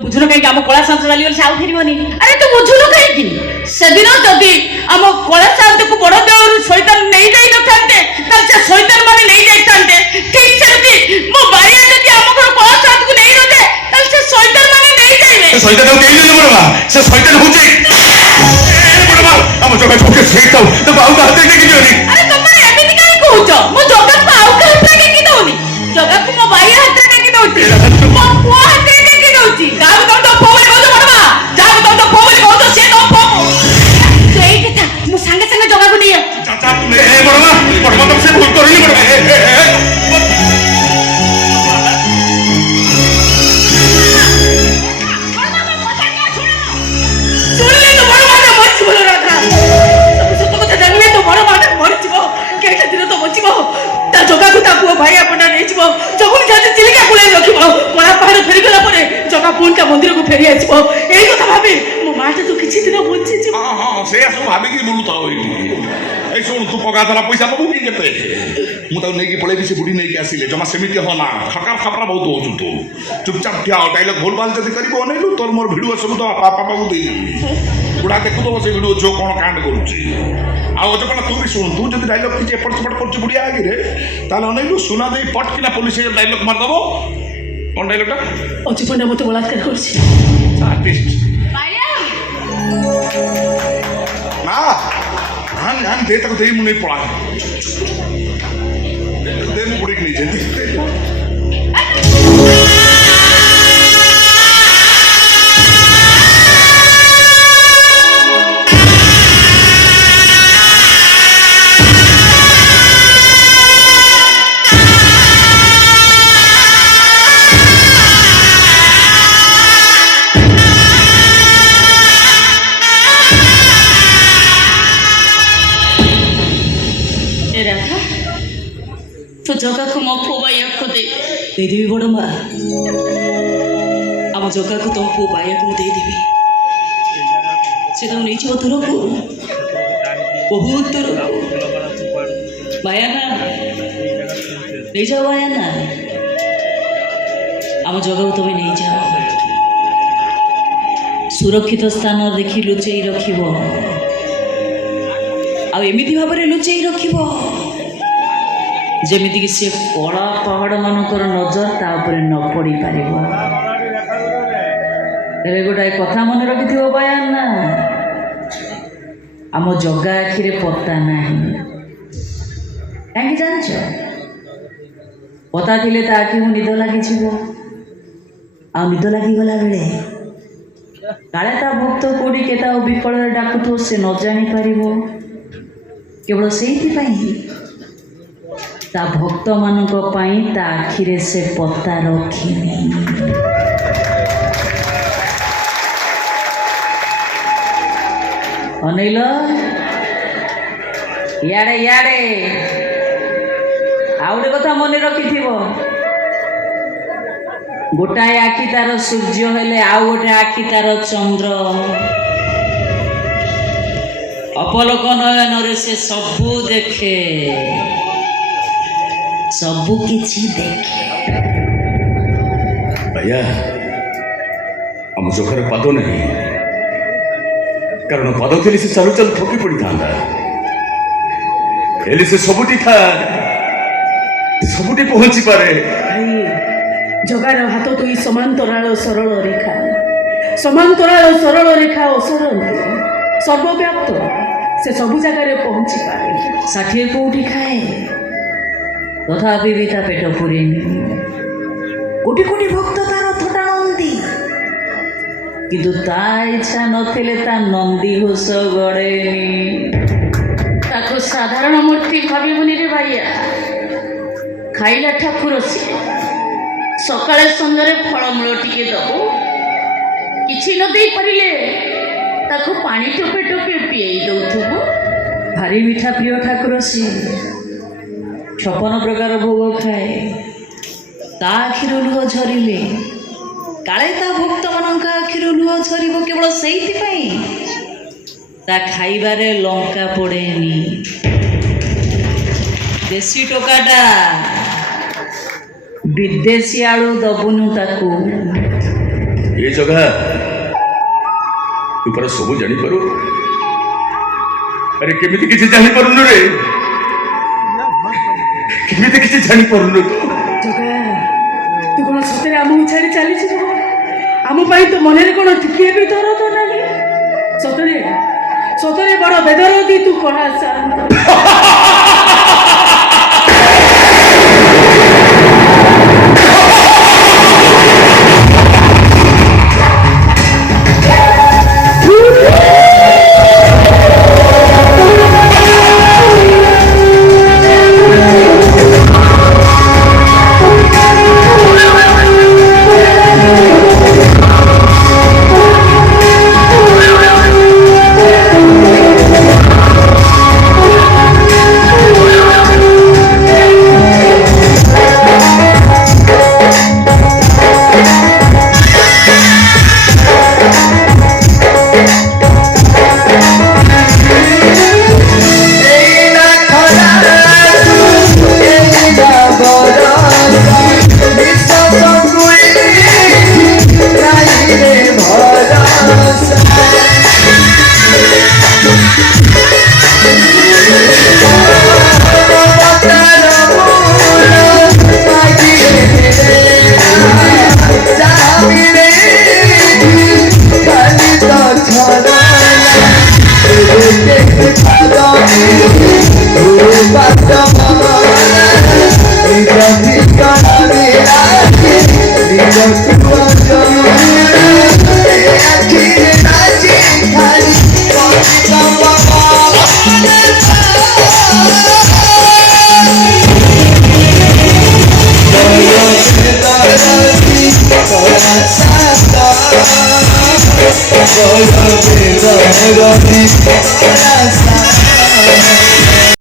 बुझुन कहीं आम कला सांस चली से आउ फेरबनी। अरे तू बुझुन कहीं से दिन जदि आम कला सांस को बड़ देवर शैतान नहीं जाई नथांते तब से शैतान माने नहीं जाइतांते। ठीक सेमती मो बारिया जदि आम घर कला सांस को नहीं नदे तब से शैतान माने नहीं जाइबे। शैतान को नहीं बड़वा से शैतान होचे बड़वा हम जगह ठोके फेंकता तो बाऊ का हाथ देके दियोनी। अरे तुम एमिति काई कहउछ मो जगत को आउ का हाथ देके दउनी जगत को मो बारिया हाथ देके दउची मो पुआ हाथ देके दउची गाव गाव तो फोले कहउछ बड़वा जाव गाव तो फोले कहउछ से तो फोमो सेई कथा मो संगे संगे जगह को दिए चाचा तू ए बड़वा तुम से भूल करनी बड़वा सुनले तो बड़ माने मच बोल रहा था सब सत कथा जानिए तो बड़ माने मर जीवो केटा दिन तो बचिबो ता जगह को ता पुआ भाई आपना नै जीवो जगुन जाते चिलिका कुले रखिबो कोला पहाड़ फेरी गला परे जगह पुन का मंदिर को फेरी आइबो एई कथा भाबी मो माटा तो किछि दिन बचि जीवो। हां हां से सब भाबी की बोलू था ए सुन तू पका थाला पैसा बाबू की केते मु ता नेकी पळे से बुढ़ी नेकी आसीले जमा समिति हो ना खकर खपरा बहुत होचु तू चुपचाप ठिया डायलॉग भूलभाल जदी करिबो नैलु तोर मोर भिडियो सब तो पापा बाबू दे बुढ़ा देखु तो से वीडियो जो कोन कांड करूची आ ओ जकला तू भी सुन तू जदी डायलॉग की एपट सेपट करछु बुढ़िया आगे रे ताले नैलु सुना दे पट किना पुलिस डायलॉग मार दबो कोन डायलॉगटा अची पने मते बलात्कार करछि आर्टिस्ट बाया ना हम दे तक दे मुने पड़ा दे मु बुढ़ी नहीं जल्दी तो जगह को मो पो बाया को दे देवी बड़ मा आम जगह को तुम पो बाया को दे देवी से तो नहीं छो तोर को बहुत तोर बाया ना ले जाओ बाया ना आम जगह को तुम्हें नहीं जाओ सुरक्षित स्थान देखि लुचेई रखिबो आ एमिति भाबरे लुचेई रखिबो जेमिति कि से कला पहाड़ मानकर नजर ता ऊपर न पड़ी पारिबो। एबे गोटाए कथा मन रखिथिबो बयान ना आम जगा आखिरे पता नाही काहे जानछ पता थिले ता आखि मु निद लागि छिबो आ निद लागि गला बेले काले ता भक्त कोडी केता विफल डाकुथो से न जानि पारिबो केवल सेहिति पाई ता भक्त मानक पाई ता आखिरे से पता रखिनी अनिल याडे याडे आउटे कथा मन रखिथिबो गोटाए आखि तार सूर्य हेले आउ गोटे आखि तार चंद्र अपलक नयन रे से सबु देखे सबु किछि देखे भैया हम जोखरे पाद नहीं कारण पाद थी से चालू चालू थकी पड़ी था से सबुटी था सबुटी पहुंची पारे जगार हाथ तो समांतराल सरल रेखा असरंती सर्वव्याप्त से सबु जगार पहुंची पारे षाठी कोठी खाए तथापि भी ता पेट पुरेनी कोटी कोटी भक्त तार थटाणती किंतु ता इच्छा नथिले ता नंदी घोष गड़ेनी ताको साधारण मूर्ति भाविबुनि रे भाइया खाइला ठाकुर से सकाळे संजरे फलमूल टिके दबो किछि न देई परिले ताको पानी टोपे टोपे पिएई दउथबो भारी मीठा प्रिय ठाकुर से 56 प्रकार भोग खाए ता आखिरु लुह झरिले काले ता भक्त मानक आखिरु लुह झरिबो केवल सेइति पई ता खाइबारे लंका पड़ेनी देसी टोकाटा विदेशी आलू दबुनु ताकू ଏ ଜଗା ତୁ ପରା ସବୁ ଜାଣିପାରୁ ଆରେ କେମିତି କିଛି ଜାଣିପାରୁନୁ ରେ କେମିତି କିଛି ଜାଣିପାରୁନୁ ତୁ ଜଗା ତୁ କଣ ସତରେ ଆମକୁ ଛାଡ଼ି ଚାଲିଯିବୁ ଆମ ପାଇଁ ତ ମନରେ କଣ ଟିକିଏ ବି ଦରଦ ନାହିଁ ସତରେ ସତରେ ବଡ଼ ବେଦରଦି ତୁ କଣା Hola,